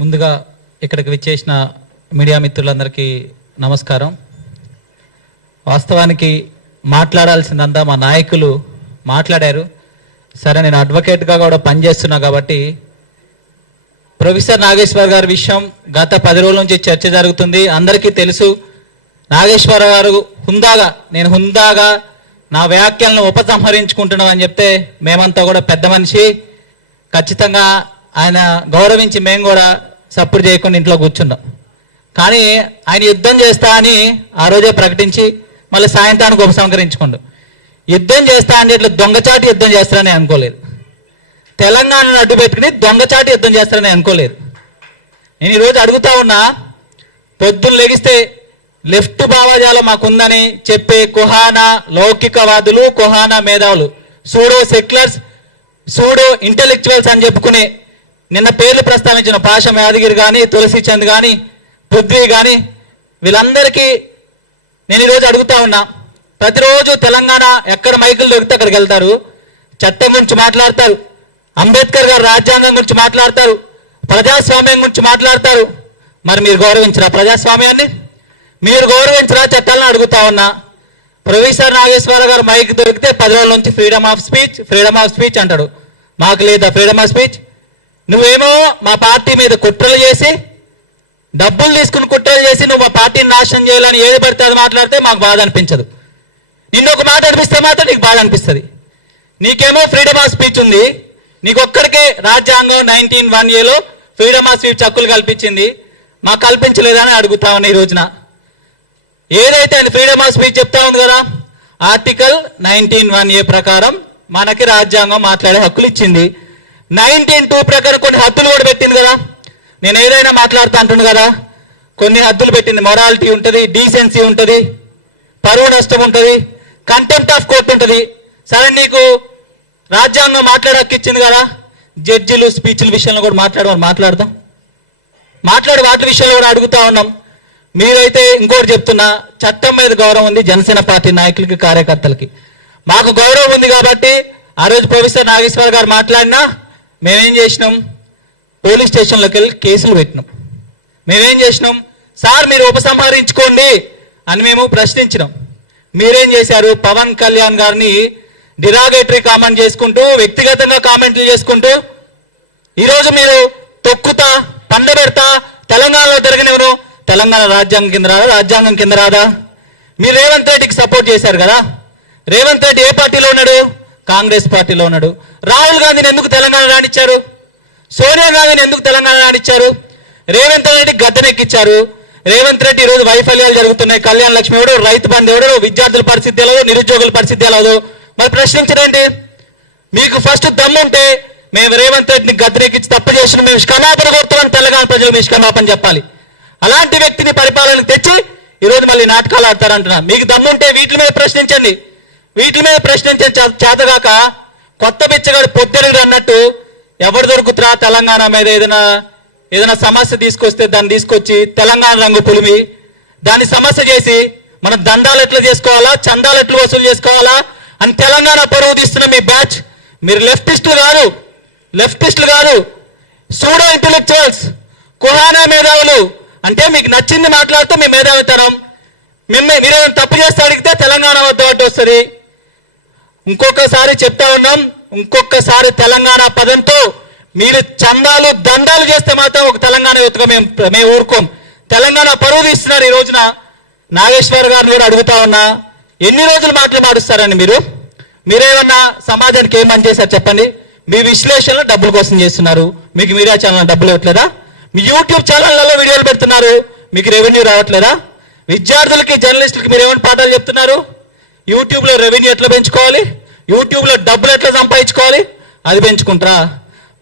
ముందుగా ఇక్కడికి విచ్చేసిన మీడియా మిత్రులందరికీ నమస్కారం. వాస్తవానికి మాట్లాడాల్సిందంతా మా నాయకులు మాట్లాడారు. సరే, నేను అడ్వకేట్గా కూడా పనిచేస్తున్నా కాబట్టి ప్రొఫెసర్ నాగేశ్వర్ గారి విషయం గత 10 రోజుల నుంచి చర్చ జరుగుతుంది. అందరికీ తెలుసు. నాగేశ్వర గారు నేను హుందాగా నా వ్యాఖ్యలను ఉపసంహరించుకుంటున్నామని చెప్తే మేమంతా కూడా పెద్ద మనిషి, ఖచ్చితంగా ఆయన గౌరవించి మేము కూడా సపోర్ట్ చేయకుండా ఇంట్లో కూర్చున్నాం. కానీ ఆయన యుద్ధం చేస్తా అని ఆ రోజే ప్రకటించి మళ్ళీ సాయంత్రానికి ఉపసంహరించుకోండు. యుద్ధం చేస్తా అని ఇట్లా దొంగచాటి యుద్ధం చేస్తారని అనుకోలేదు. తెలంగాణను అడ్డు పెట్టుకుని దొంగచాటి యుద్ధం చేస్తారని అనుకోలేదు. నేను ఈరోజు అడుగుతా ఉన్నా, పొద్దున్న లెగిస్తే లెఫ్ట్ భావజాలం మాకుందని చెప్పే కుహానా లౌకికవాదులు, కుహానా మేధావులు, సూడో సెక్యులర్స్, సూడో ఇంటెలెక్చువల్స్ అని చెప్పుకునే నిన్న పేర్లు ప్రస్తావించిన పాషం యాదగిరి కానీ, తులసి చంద్ కానీ, పృథ్వీ కానీ, వీళ్ళందరికీ నేను ఈరోజు అడుగుతా ఉన్నా. ప్రతిరోజు తెలంగాణ ఎక్కడ మైకులు దొరికితే అక్కడికి వెళ్తారు, చట్టం గురించి మాట్లాడతారు, అంబేద్కర్ గారు రాజ్యాంగం గురించి మాట్లాడతారు, ప్రజాస్వామ్యం గురించి మాట్లాడతారు. మరి మీరు గౌరవించరా ప్రజాస్వామ్యాన్ని? మీరు గౌరవించరా చట్టాలను అడుగుతా ఉన్నా. ప్రొఫెసర్ నాగేశ్వర గారు మైక్ దొరికితే 10 రోజుల నుంచి ఫ్రీడమ్ ఆఫ్ స్పీచ్ అంటాడు. మాకు లేదా ఫ్రీడమ్ ఆఫ్ స్పీచ్? నువ్వేమో మా పార్టీ మీద కుట్రలు చేసి, డబ్బులు తీసుకుని కుట్రలు చేసి నువ్వు మా పార్టీని నాశనం చేయాలని ఏది పడితే అది మాట్లాడితే మాకు బాధ అనిపించదు. నిన్ను ఒక మాట అనిపిస్తే మాత్రం నీకు బాధ అనిపిస్తుంది. నీకేమో ఫ్రీడమ్ ఆఫ్ స్పీచ్ ఉంది, నీకొక్కడికే రాజ్యాంగం 1901A ఫ్రీడమ్ ఆఫ్ స్పీచ్ హక్కులు కల్పించింది, మాకు కల్పించలేదని అడుగుతా ఉన్నా. ఈ రోజున ఏదైతే ఆయన ఫ్రీడమ్ ఆఫ్ స్పీచ్ చెప్తా ఉంది కదా, ఆర్టికల్ 1901A ప్రకారం మనకి రాజ్యాంగం మాట్లాడే హక్కులు ఇచ్చింది. 1902 ప్రకారం కొన్ని హద్దులు కూడా పెట్టింది కదా. నేను ఏదైనా మాట్లాడుతూ అంటుంది కదా, కొన్ని హద్దులు పెట్టింది. మొరాలిటీ ఉంటుంది, డీసెన్సీ ఉంటుంది, పరువు నష్టం ఉంటుంది, కంటెంప్ట్ ఆఫ్ కోర్ట్ ఉంటుంది. సరే, నీకు రాజ్యాంగం మాట్లాడే హక్కు ఇచ్చింది కదా, జడ్జిలు స్పీచ్ల విషయంలో కూడా మాట్లాడదాం. వాటి విషయంలో కూడా అడుగుతా ఉన్నాం. మీరైతే ఇంకోటి చెప్తున్నా, చట్టం మీద గౌరవం ఉంది జనసేన పార్టీ నాయకులకి, కార్యకర్తలకి. మాకు గౌరవం ఉంది కాబట్టి ఆ రోజు ప్రొఫెసర్ నాగేశ్వర గారు మాట్లాడినా మేమేం చేసినాం, పోలీస్ స్టేషన్లోకి వెళ్ళి కేసులు పెట్టినాం. మేమేం చేసినాం, సార్ మీరు ఉపసంహరించుకోండి అని మేము ప్రశ్నించినాం. మీరేం చేశారు, పవన్ కళ్యాణ్ గారిని డిరాగేటరీ కామెంట్ చేసుకుంటూ, వ్యక్తిగతంగా కామెంట్లు చేసుకుంటూ, ఈరోజు మీరు తొక్కుతా పండబెడతా తెలంగాణలో జరగనివ్వరు, తెలంగాణ రాజ్యాంగం కింద రాదా? మీరు రేవంత్ రెడ్డికి సపోర్ట్ చేశారు కదా. రేవంత్ రెడ్డి ఏ పార్టీలో ఉన్నాడు? కాంగ్రెస్ పార్టీలో ఉన్నాడు. రాహుల్ గాంధీని ఎందుకు తెలంగాణ రానిచ్చారు? సోనియా గాంధీని ఎందుకు తెలంగాణ రానిచ్చారు? రేవంత్ రెడ్డి గద్దెనెక్కిచ్చారు. రేవంత్ రెడ్డి ఈరోజు వైఫల్యాలు జరుగుతున్నాయి. కళ్యాణ లక్ష్మి ఎవడు, రైతు బంధు ఎవడు, విద్యార్థుల పరిస్థితి ఎలా, నిరుద్యోగుల పరిస్థితి ఎలా? మరి ప్రశ్నించరండి. మీకు ఫస్ట్ దమ్ముంటే మేము రేవంత్ రెడ్డిని గద్దెనెక్కించి తప్పు చేసిన మేము క్షమాపణ కోరుతున్నాం. తెలంగాణ ప్రజలు మీ క్షమాపణ చెప్పాలి. అలాంటి వ్యక్తిని పరిపాలనకు తెచ్చి ఈరోజు మళ్ళీ నాటకాలు ఆడతారంటున్నా. మీకు దమ్ముంటే వీటి మీద ప్రశ్నించండి. చేతగాక కొత్త బిచ్చగాడు పొద్దురు అన్నట్టు ఎవరు దొరుకుతురా తెలంగాణ మీద ఏదైనా సమస్య తీసుకొస్తే దాన్ని తీసుకొచ్చి తెలంగాణ రంగు పులిమి దాన్ని సమస్య చేసి మనం దందాలు ఎట్లా చేసుకోవాలా, చందాలు ఎట్లా వసూలు చేసుకోవాలా అని తెలంగాణ పరువు తీస్తున్న మీ బ్యాచ్. మీరు లెఫ్టిస్టులు కాదు, సూడో ఇంటెలెక్చువల్స్, కుహానా మేధావులు. అంటే మీకు నచ్చింది మాట్లాడితే మీ మేధావితనం. మీరేమైనా తప్పు చేస్తే అడిగితే తెలంగాణ వద్ద వస్తుంది. ఇంకొకసారి చెప్తా ఉన్నాం, ఇంకొకసారి తెలంగాణ పదంతో మీరు చందాలు దండాలు చేస్తే మాత్రం ఒక తెలంగాణ యువతగా మేము ఊరుకోం. తెలంగాణ పరువు తీస్తున్నారు. ఈ రోజున నాగేశ్వర్ గారిని కూడా అడుగుతా ఉన్నా, ఎన్ని రోజులు మాట్లాడుస్తారండి మీరేమన్నా సమాజానికి ఏం పని చేశారు చెప్పండి? మీ విశ్లేషణలో డబ్బుల కోసం చేస్తున్నారు. మీకు మీడియా ఛానల్ డబ్బులు ఇవ్వట్లేదా? మీ యూట్యూబ్ ఛానళ్లలో వీడియోలు పెడుతున్నారు, మీకు రెవెన్యూ రావట్లేదా? విద్యార్థులకి, జర్నలిస్టులకి మీరు ఏమైనా పాఠాలు చెప్తున్నారు? యూట్యూబ్లో రెవెన్యూ ఎట్లా పెంచుకోవాలి, యూట్యూబ్లో డబ్బులు ఎట్లా సంపాదించుకోవాలి, అది పెంచుకుంటారా?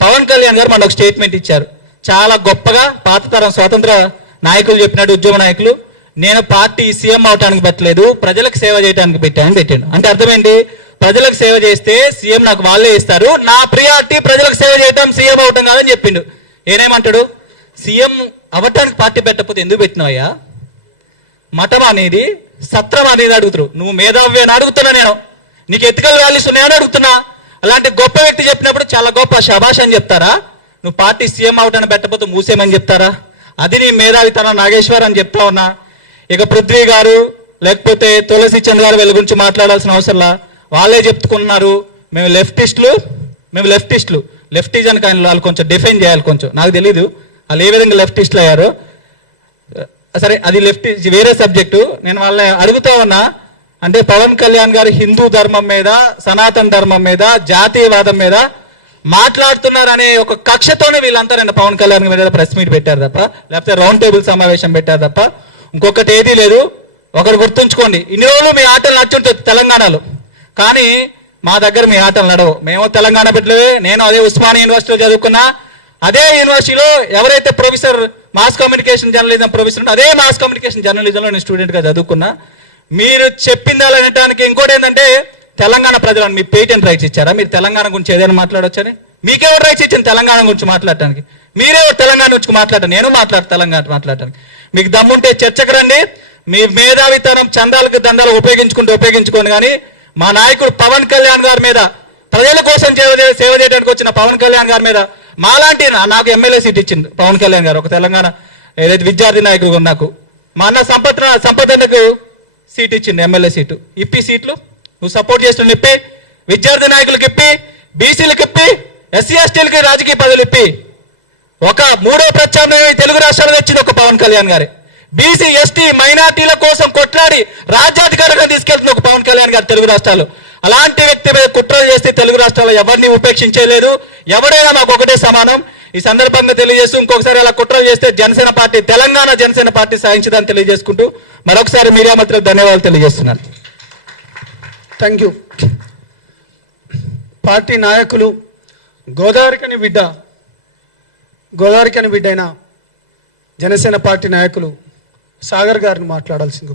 పవన్ కళ్యాణ్ గారు మన ఒక స్టేట్మెంట్ ఇచ్చారు, చాలా గొప్పగా. పాత తరం స్వాతంత్ర నాయకులు చెప్పినట్టు, ఉద్యమ నాయకులు, నేను పార్టీ సీఎం అవటానికి పెట్టలేదు, ప్రజలకు సేవ చేయడానికి పెట్టాడు. అంటే అర్థమేంటి? ప్రజలకు సేవ చేస్తే సీఎం నాకు వాళ్ళే ఇస్తారు, నా ప్రియారిటీ ప్రజలకు సేవ చేయటం, సీఎం అవటం కాదని చెప్పిండు. ఏనేమంటాడు? సీఎం అవటానికి పార్టీ పెట్టకపోతే ఎందుకు పెట్టినావయ్యా? మఠం అనేది, సత్రం అనేది అడుగుతారు. నువ్వు మేధావి అని అడుగుతున్నా, నేను నీకు ఎథికల్ వాల్యూస్ ఉన్నాయని అడుగుతున్నా. అలాంటి గొప్ప వ్యక్తి చెప్పినప్పుడు చాలా గొప్ప శభాష్ అని చెప్తారా? నువ్వు పార్టీ సీఎం అవటాన్ని పెట్టకపోతే మూసేయమని చెప్తారా? అది నీ మేధావితనం నాగేశ్వర్ అని చెప్తా ఉన్నా. ఇక పృథ్వీ గారు లేకపోతే తులసి చంద్ గారు వీళ్ళ గురించి మాట్లాడాల్సిన అవసరంలా, వాళ్ళే చెప్పుకున్నారు మేము లెఫ్టిస్టులు. లెఫ్టిజం కానీ వాళ్ళు కొంచెం డిఫైన్ చేయాలి. కొంచెం నాకు తెలీదు వాళ్ళు ఏ విధంగా లెఫ్టిస్టులు అయ్యారు. సరే అది వేరే సబ్జెక్టు. నేను వాళ్ళని అడుగుతా ఉన్నా, అంటే పవన్ కళ్యాణ్ గారు హిందూ ధర్మం మీద, సనాతన ధర్మం మీద, జాతీయవాదం మీద మాట్లాడుతున్నారనే ఒక కక్షతోనే వీళ్ళంతా నిన్న పవన్ కళ్యాణ్ మీద ప్రెస్ మీట్ పెట్టారు తప్ప, లేకపోతే రౌండ్ టేబుల్ సమావేశం పెట్టారు తప్ప ఇంకొకటి ఏదీ లేదు. ఒకరు గుర్తుంచుకోండి, ఇన్ని రోజులు మీ ఆటలు నచ్చుంటుంది తెలంగాణలో, కానీ మా దగ్గర మీ ఆటలు నడవు. మేము తెలంగాణ బిడ్డలే. నేను అదే ఉస్మానియా యూనివర్సిటీలో చదువుకున్నా. అదే యూనివర్సిటీలో ఎవరైతే professor mass communication journalism professor అదే మాస్ కమ్యూనికేషన్ జర్నలిజంలో నేను స్టూడెంట్గా చదువుకున్నా. మీరు చెప్పింది అనడానికి ఇంకోటి ఏంటంటే, తెలంగాణ ప్రజలను మీ పేటెంట్ రైట్స్ ఇచ్చారా? మీరు తెలంగాణ గురించి ఏదైనా మాట్లాడొచ్చని మీకెవరు రైట్స్ ఇచ్చింది తెలంగాణ గురించి మాట్లాడటానికి? మీరెవరు తెలంగాణ గురించి మాట్లాడటం? నేను తెలంగాణ మాట్లాడటానికి. మీకు దమ్ముంటే చర్చకు రండి. మీ మేధావితనం చందాలకు దందాలు ఉపయోగించుకోండి. కానీ మా నాయకుడు పవన్ కళ్యాణ్ గారి మీద, ప్రజల కోసం సేవ చేయడానికి వచ్చిన పవన్ కళ్యాణ్ గారి మీద, మాలాంటి నాకు ఎమ్మెల్యే సీట్ ఇచ్చింది పవన్ కళ్యాణ్ గారు, ఒక తెలంగాణ ఏదైతే విద్యార్థి నాయకుడు నాకు. మా అన్న సంపదకు సీట్ ఇచ్చింది, ఎమ్మెల్యే సీటు. ఇప్పి సీట్లు నువ్వు సపోర్ట్ చేస్తున్న ఇప్పి, విద్యార్థి నాయకులకి ఇప్పి, బీసీలకు ఇప్పి, ఎస్సీ ఎస్టీలకి రాజకీయ పదవులు ఇప్పి, ఒక మూడో ప్రత్యామ్నాయం తెలుగు రాష్ట్రాలు వచ్చింది ఒక పవన్ కళ్యాణ్ గారి. బీసీ ఎస్టీ మైనార్టీల కోసం కొట్లాడి రాజ్యాధికారంగా తీసుకెళ్తున్న ఒక పవన్ కళ్యాణ్ గారు తెలుగు రాష్ట్రాలు. అలాంటి వ్యక్తి మీద కుట్రలు చేస్తే తెలుగు రాష్ట్రాల్లో ఎవరిని ఉపేక్షించలేదు. ఎవరైనా మాకు ఒకటే సమానం. ఈ సందర్భంగా తెలియజేస్తూ ఇంకొకసారి అలా కుట్రలు చేస్తే జనసేన పార్టీ, తెలంగాణ జనసేన పార్టీ సాధించదని తెలియజేసుకుంటూ మరొకసారి మీడియా మిత్రులకు ధన్యవాదాలు తెలియజేస్తున్నాను. Thank you. పార్టీ నాయకులు గోదావరికని బిడ్డ అయిన జనసేన పార్టీ నాయకులు సాగర్ గారిని మాట్లాడాల్సింది.